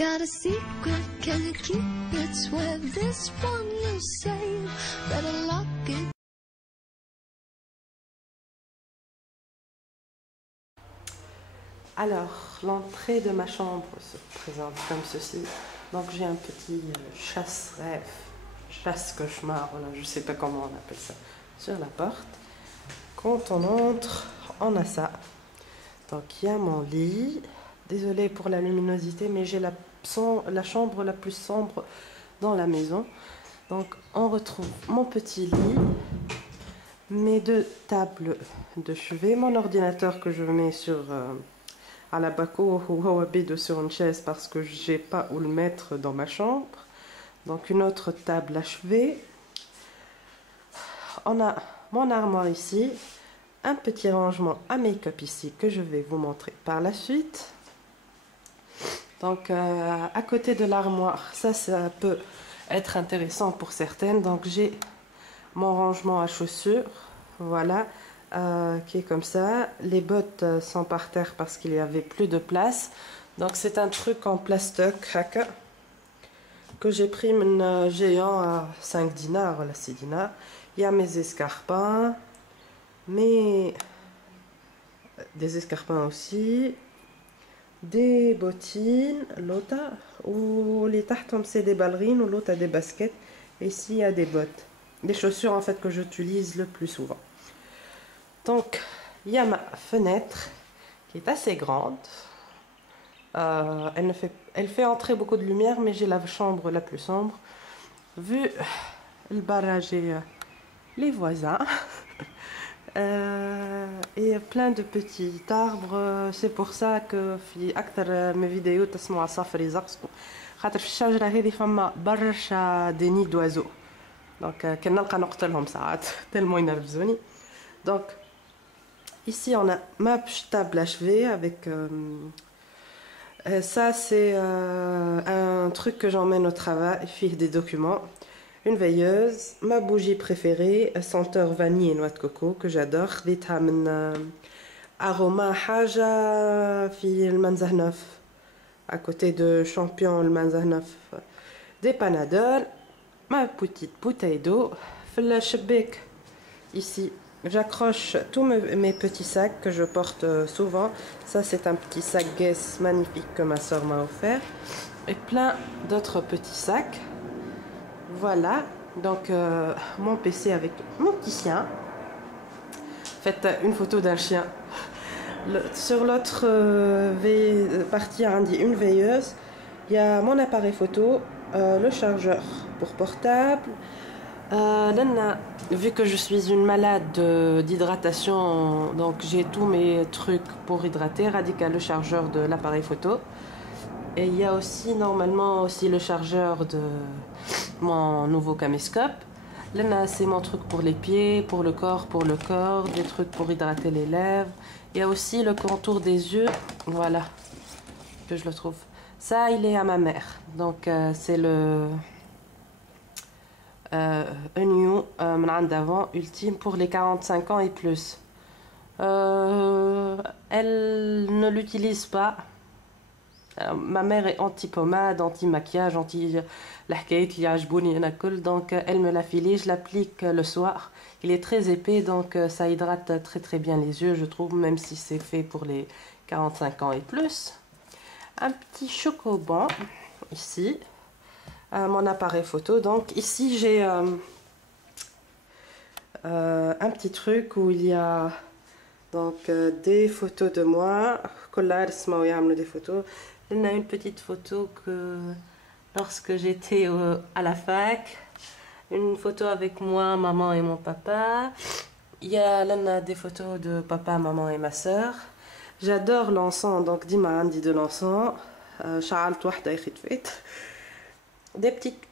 Got a secret, can you keep it? Swear this one you'll save. Better lock it. Alors, l'entrée de ma chambre se présente comme ceci. Donc j'ai un petit chasse-rêve, chasse-cauchemar, voilà, je sais pas comment on appelle ça, sur la porte. Quand on entre, on a ça. Donc il y a mon lit. Désolée pour la luminosité, mais j'ai la chambre la plus sombre dans la maison. Donc on retrouve mon petit lit, mes deux tables de chevet, mon ordinateur que je mets sur à la bako ou sur une chaise parce que j'ai pas où le mettre dans ma chambre. Donc une autre table à chevet. On a mon armoire ici, un petit rangement à make-up ici que je vais vous montrer par la suite. Donc à côté de l'armoire, ça peut être intéressant pour certaines. Donc j'ai mon rangement à chaussures, voilà, qui est comme ça. Les bottes sont par terre parce qu'il y avait plus de place. Donc c'est un truc en plastoc haka que j'ai pris un géant à 5 dinars, voilà 6 dinars. Il y a mes escarpins, des escarpins aussi, des bottines, l'autre, ou les tahtom c'est des ballerines, ou l'autre a des baskets. Et ici il y a des bottes, des chaussures en fait que j'utilise le plus souvent. Donc il y a ma fenêtre qui est assez grande. Elle fait entrer beaucoup de lumière, mais j'ai la chambre la plus sombre. Vu le barrage et les voisins. Et plein de petits arbres. C'est pour ça que في أكثر mes vidéos تسمعوا عصافر يزقزقوا خاطر في الشجرة هذه فما برشا des nids d'oiseaux. Donc كان نلقى نقتلهم ساعات tellement ينرفزوني. Donc ici on a ma table à chevet avec ça c'est un truc que j'emmène au travail, fille des documents. Une veilleuse, ma bougie préférée, senteur vanille et noix de coco que j'adore. Aroma haja fi le manzanov, à côté de Champion le manzanov. Des panadols, ma petite bouteille d'eau. Le shebek ici, j'accroche tous mes petits sacs que je porte souvent. Ça c'est un petit sac Guess magnifique que ma soeur m'a offert. Et plein d'autres petits sacs. Voilà, donc mon PC avec mon petit chien. Faites une photo d'un chien. Sur l'autre partie, on dit une veilleuse. Il y a mon appareil photo, le chargeur pour portable. Vu que je suis une malade d'hydratation, donc j'ai tous mes trucs pour hydrater. Radical, le chargeur de l'appareil photo. Et il y a aussi normalement aussi le chargeur de mon nouveau caméscope. Là, c'est mon truc pour les pieds, pour le corps, des trucs pour hydrater les lèvres. Il y a aussi le contour des yeux, voilà, que je le trouve. Ça, il est à ma mère. Donc, c'est le New d'avant, ultime pour les 45 ans et plus. Elle ne l'utilise pas. Ma mère est anti-pommade, anti-maquillage, donc elle me l'a filé, je l'applique le soir. Il est très épais, donc ça hydrate très très bien les yeux, je trouve, même si c'est fait pour les 45 ans et plus. Un petit chocoban, ici, mon appareil photo. Donc ici j'ai un petit truc où il y a donc des photos de moi, des photos. Il y a une petite photo que lorsque j'étais à la fac, une photo avec moi, maman et mon papa. Il y a là des photos de papa, maman et ma soeur. J'adore l'encens, donc dima andi de l'encens. Des petites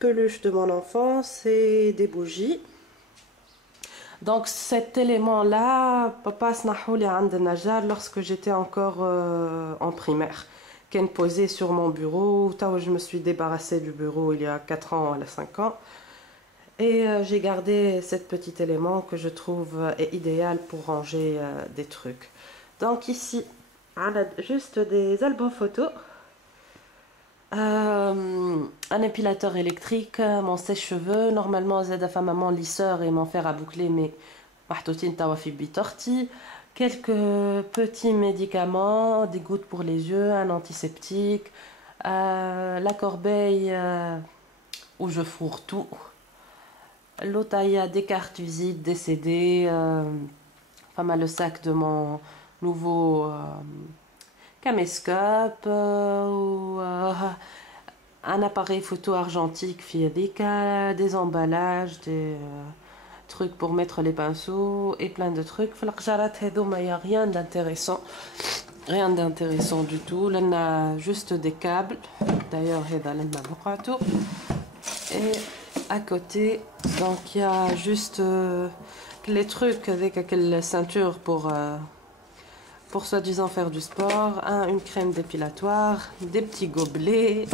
peluches de mon enfance et des bougies. Donc cet élément-là, papa snahouli and najar lorsque j'étais encore en primaire. Qu'elle posait sur mon bureau. Je me suis débarrassée du bureau il y a 4 ans, 5 ans. Et j'ai gardé cet petit élément que je trouve est idéal pour ranger des trucs. Donc ici, on a juste des albums photos. un épilateur électrique, mon sèche-cheveux, normalement زاد maman lisseur et mon fer à boucler mais محطوطين توا في بيتورتي. Quelques petits médicaments, des gouttes pour les yeux, un antiseptique, la corbeille où je fourre tout. L'autre, il y a des cartes visites, des CD, pas mal le sac de mon nouveau caméscope, ou un appareil photo argentique Fiedica, des emballages, des trucs pour mettre les pinceaux et plein de trucs. Il n'y a rien d'intéressant. Rien d'intéressant du tout. Là, on a juste des câbles. D'ailleurs, et à côté, donc il y a juste les trucs avec la ceinture pour soi-disant faire du sport, une crème dépilatoire, des petits gobelets.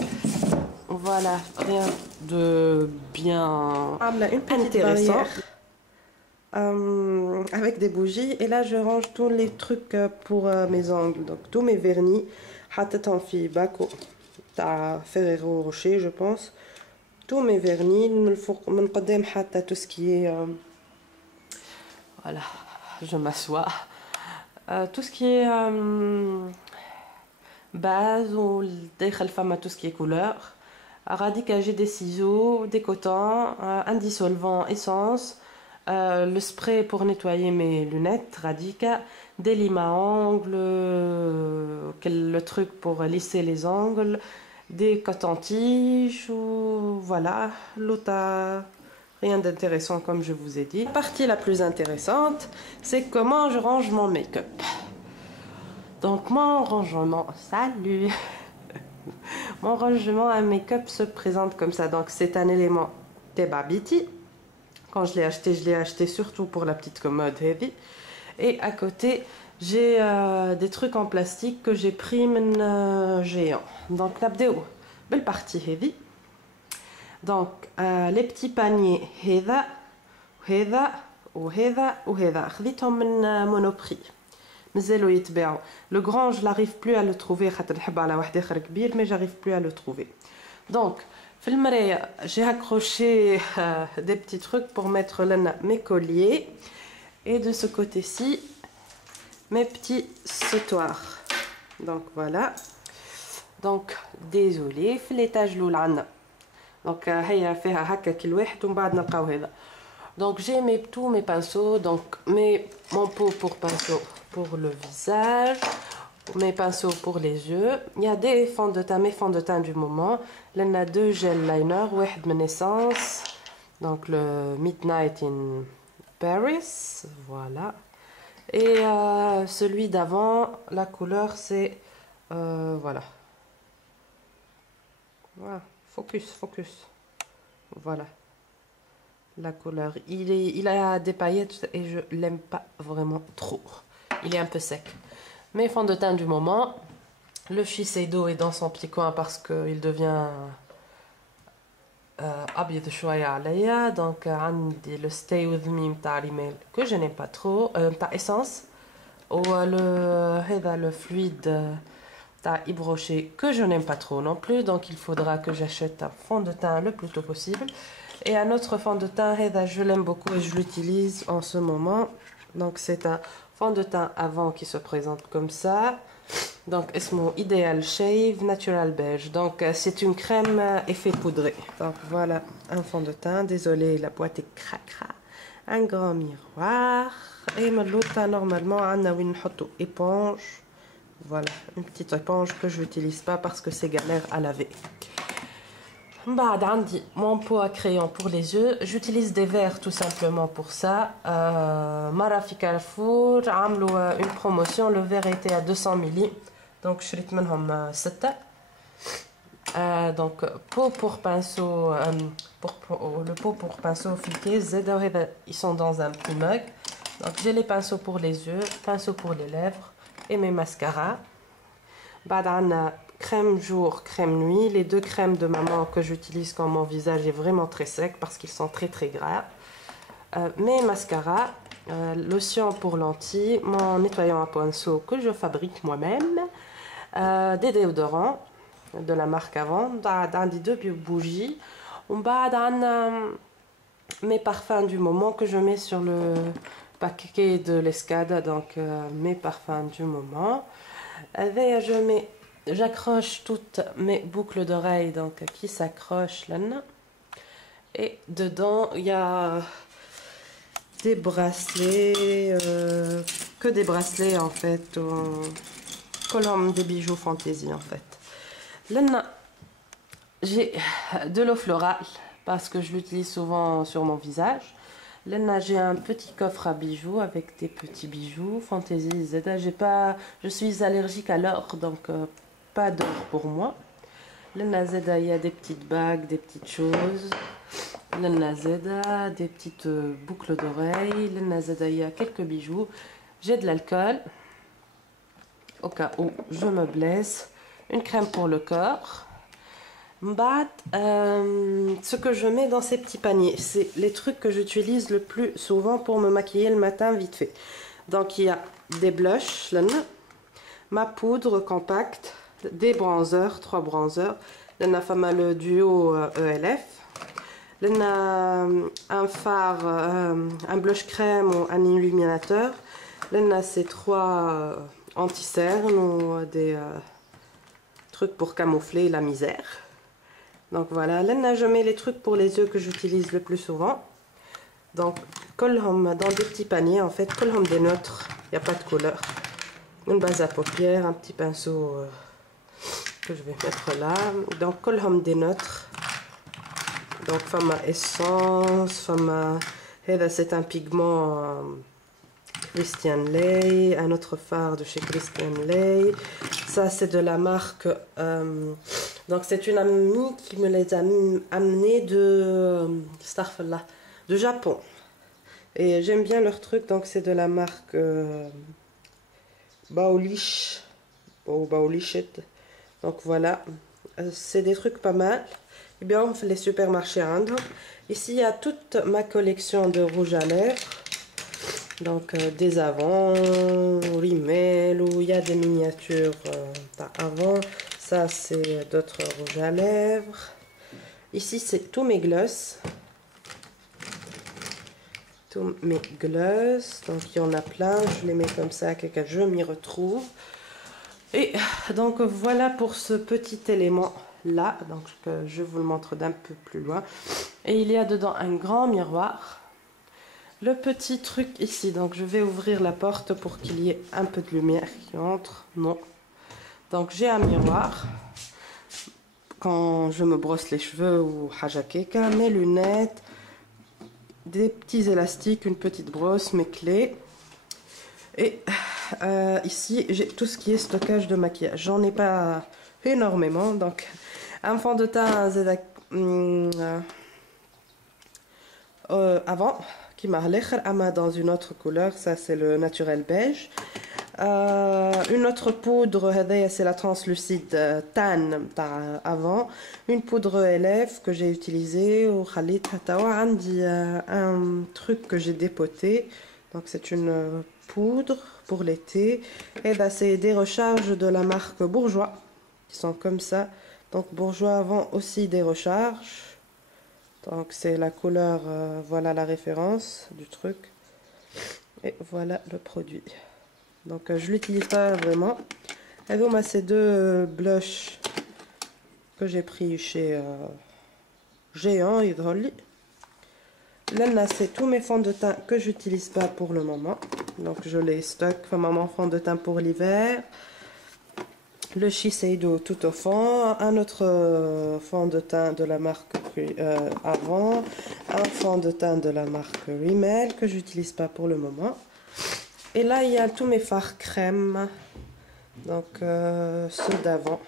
Voilà, rien de bien intéressant. Avec des bougies, et là je range tous les trucs pour mes ongles, donc tous mes vernis حطيتهم في باكو تاع Ferrero Rocher je pense. Tous mes vernis من الفوق من قدام حتى tout ce qui est voilà, je m'assois, tout ce qui est base ou داخل فما tout ce qui est couleur. Radica, j'ai des ciseaux, des cotons, un dissolvant essence, le spray pour nettoyer mes lunettes Radica, des limes à ongles, le truc pour lisser les ongles, des cotons-tiges, ou voilà. L'autre, rien d'intéressant comme je vous ai dit. La partie la plus intéressante, c'est comment je range mon make-up. Donc mon rangement, salut. Mon rangement à make-up se présente comme ça. Donc c'est un élément Teba Beauty. Quand je l'ai acheté surtout pour la petite commode heavy. Et à côté, j'ai des trucs en plastique que j'ai pris géant. Donc nabdeo, belle partie heavy. Donc les petits paniers هذا وهذا وهذا وهذا خذيتهم من Monoprix. Le grand, je n'arrive plus à le trouver. Mais j'arrive plus à le trouver. Donc, j'ai accroché des petits trucs pour mettre mes colliers. Et de ce côté-ci, mes petits sautoirs. Donc, voilà. Donc, désolé. L'étage l'oulana. Donc, donc j'ai tous mes pinceaux, donc mon pot pour pinceau pour le visage, mes pinceaux pour les yeux. Il y a des fonds de teint, mes fonds de teint du moment. Là, on a deux gel liner, واحد من Essence, donc le Midnight in Paris, voilà. Et celui d'avant, la couleur c'est voilà. Voilà, focus. Voilà. La couleur, il a des paillettes et je l'aime pas vraiment trop. Il est un peu sec. Mes fonds de teint du moment. Le Shiseido est dans son petit coin parce qu'il devient أبيض شوية عليا. Donc عندي le Stay With Me متاع ريميل que je n'aime pas trop, متاع Essence. Ou le fluide متاع Yves Rocher que je n'aime pas trop non plus. Donc il faudra que j'achète un fond de teint le plus tôt possible. Et un autre fond de teint, je l'aime beaucoup et je l'utilise en ce moment. Donc c'est un fond de teint avant qui se présente comme ça. Donc c'est mon Ideal Shave Natural Beige. Donc c'est une crème effet poudré. Donc voilà un fond de teint. Désolé, la boîte est cracra. Un grand miroir. Et l'autre normalement on a une éponge. Voilà, une petite éponge que je n'utilise pas parce que c'est galère à laver. Mon pot à crayon pour les yeux, j'utilise des verres tout simplement pour ça. Marafi Carrefour a une promotion, le verre était à 200 ml, donc je l'ai منهم 6. Donc pot pour pinceau, le pot pour pinceau fileté, ils sont dans un petit mug. Donc j'ai les pinceaux pour les yeux, pinceaux pour les lèvres et mes mascaras. Crème jour, crème nuit, les deux crèmes de maman que j'utilise quand mon visage est vraiment très sec parce qu'ils sont très gras. Mes mascaras, lotion pour lentilles, mon nettoyant à pinceau que je fabrique moi-même, des déodorants, de la marque avant. Dans des deux bougies. On bat dans mes parfums du moment que je mets sur le paquet de l'Escada. Donc mes parfums du moment. J'accroche toutes mes boucles d'oreilles donc qui s'accrochent là. Et dedans il y a des bracelets, que des bracelets en fait, comme des bijoux fantaisie en fait. Là j'ai de l'eau florale parce que je l'utilise souvent sur mon visage. Là j'ai un petit coffre à bijoux avec des petits bijoux fantaisie. Je suis allergique à l'or donc pas d'or pour moi. Là il y a des petites bagues, des petites choses. Là des petites boucles d'oreilles. Là il y a quelques bijoux. J'ai de l'alcool au cas où je me blesse. Une crème pour le corps. Ce que je mets dans ces petits paniers, c'est les trucs que j'utilise le plus souvent pour me maquiller le matin vite fait. Donc il y a des blushs, ma poudre compacte, des bronzers, 3 bronzers, le duo ELF, un fard, un blush crème ou un illuminateur, c'est 3 anti-cernes ou des trucs pour camoufler la misère. Donc voilà, là je mets les trucs pour les yeux que j'utilise le plus souvent. Donc dans des petits paniers en fait, des neutres, il n'y a pas de couleur. Une base à paupières, un petit pinceau que je vais mettre là. Donc des neutres. Donc femme essence, c'est un pigment Christian Ley, un autre fard de chez Christian Ley. Ça c'est de la marque donc c'est une amie qui me les a amenés de Japon. Et j'aime bien leur truc, donc c'est de la marque Baulish. Donc voilà, c'est des trucs pas mal. Et bien on fait les supermarchés à Inde. Ici il y a toute ma collection de rouge à lèvres. Donc des Avon, Rimmel, où il y a des miniatures avant. Ça c'est d'autres rouges à lèvres. Ici c'est tous mes gloss. Donc il y en a plein. Je les mets comme ça, que je m'y retrouve. Et donc voilà pour ce petit élément là. Donc je vous le montre d'un peu plus loin. Et il y a dedans un grand miroir. Le petit truc ici, donc je vais ouvrir la porte pour qu'il y ait un peu de lumière qui entre. Non. Donc j'ai un miroir. Quand je me brosse les cheveux ou hajakeka, mes lunettes, des petits élastiques, une petite brosse, mes clés. Et ici j'ai tout ce qui est stockage de maquillage. J'en ai pas énormément. Donc un fond de teint avant. Qui m'a l'air dans une autre couleur, ça c'est le naturel beige. Une autre poudre, c'est la translucide tan avant. Une poudre LF que j'ai utilisée au Khalid Hatawa, un truc que j'ai dépoté. Donc c'est une poudre pour l'été. Et là c'est des recharges de la marque Bourjois qui sont comme ça. Donc Bourjois vend aussi des recharges. Donc c'est la couleur, voilà la référence du truc. Et voilà le produit. Donc je l'utilise pas vraiment. Et donc ces deux blushs que j'ai pris chez Géant Hydraulique. Là c'est tous mes fonds de teint que j'utilise pas pour le moment. Donc je les stocke comme mon fond de teint pour l'hiver. Le Shiseido tout au fond, un autre fond de teint de la marque Avant, un fond de teint de la marque Rimmel que j'utilise pas pour le moment. Et là il y a tous mes fards crème, donc ceux d'avant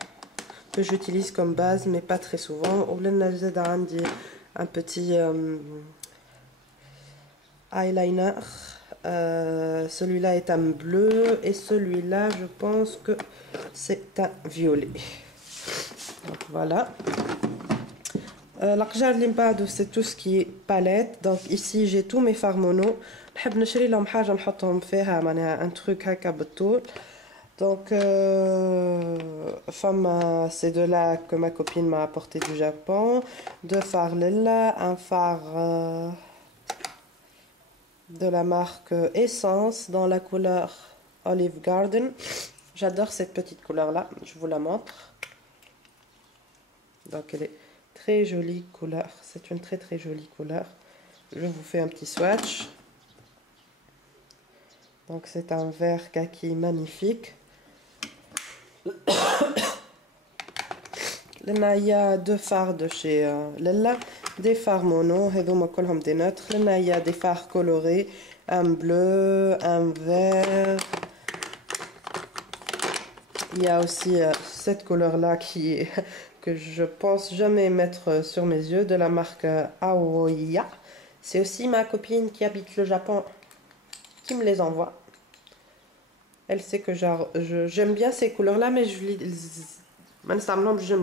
que j'utilise comme base mais pas très souvent. Ou un petit eyeliner. Celui-là est un bleu et celui-là je pense que c'est un violet. Donc voilà. L'argent limpado c'est tout ce qui est palette. Donc ici j'ai tous mes fards mono. نحب نشري لهم حاجه نحطهم فيها معناها un truc هكا بالطول. Donc, c'est de là que ma copine m'a apporté du Japon. Deux fards Lella, un phare de la marque Essence dans la couleur Olive Garden. J'adore cette petite couleur-là, je vous la montre. Donc, elle est très jolie couleur. C'est une très très jolie couleur. Je vous fais un petit swatch. Donc, c'est un vert kaki magnifique. Là, il y a deux fards de chez Lella, des fards mono, et donc des neutres. Là, il y a des fards colorés, un bleu, un vert. Il y a aussi cette couleur-là que je pense jamais mettre sur mes yeux, de la marque Aoya. C'est aussi ma copine qui habite le Japon qui me les envoie. Elle sait que j'aime bien ces couleurs-là, mais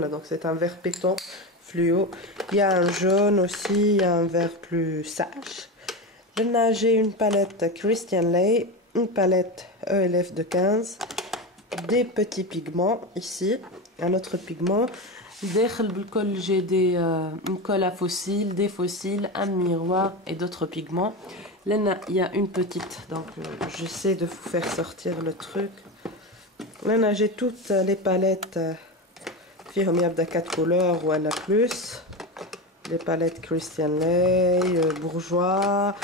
donc c'est un vert pétant fluo. Il y a un jaune aussi, il y a un vert plus sage. Là, j'ai une palette Christian Lay, une palette ELF de 15, des petits pigments ici, un autre pigment. J'ai une colle à fossiles, des fossiles, un miroir et d'autres pigments. Là, il y a une petite, donc j'essaie de vous faire sortir le truc. Là, j'ai toutes les palettes de 4 couleurs ou à la plus. Les palettes Christian Lay, Bourgeois,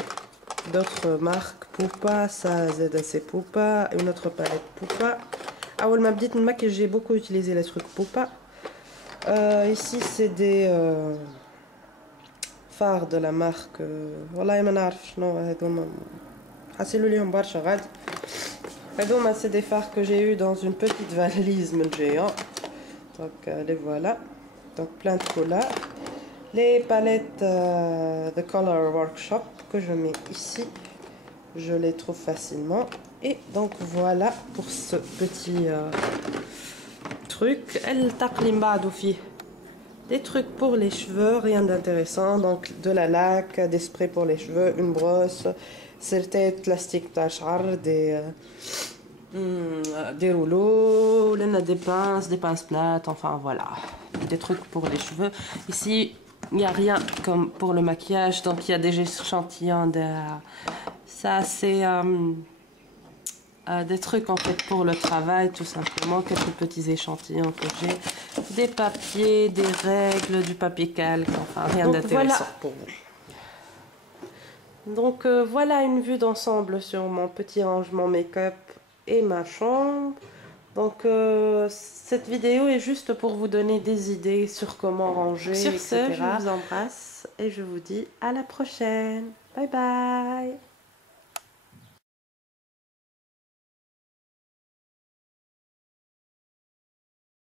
d'autres marques Poupa, ça ZAC Poupa, une autre palette Poupa. Ah ouais, ma petite marque que j'ai beaucoup utilisé les trucs Poupa. Ici, c'est des fards de la marque. Voilà, je c'est des fards que j'ai eu dans une petite valise géante. Donc, les voilà. Donc, plein de couleurs. Les palettes The Color Workshop que je mets ici. Je les trouve facilement. Et donc, voilà pour ce petit truc. Des trucs pour les cheveux, rien d'intéressant. Donc, de la laque, des sprays pour les cheveux, une brosse, certains plastiques tachar, des rouleaux, des pinces plates, enfin voilà, des trucs pour les cheveux. Ici, il n'y a rien comme pour le maquillage, donc il y a des échantillons de... Ça, c'est des trucs en fait pour le travail, tout simplement, quelques petits échantillons que j'ai, des papiers, des règles, du papier calque, enfin rien d'intéressant pour vous. Donc voilà une vue d'ensemble sur mon petit rangement make-up et ma chambre. Donc cette vidéo est juste pour vous donner des idées sur comment ranger, sur etc. Je vous embrasse et je vous dis à la prochaine. Bye bye.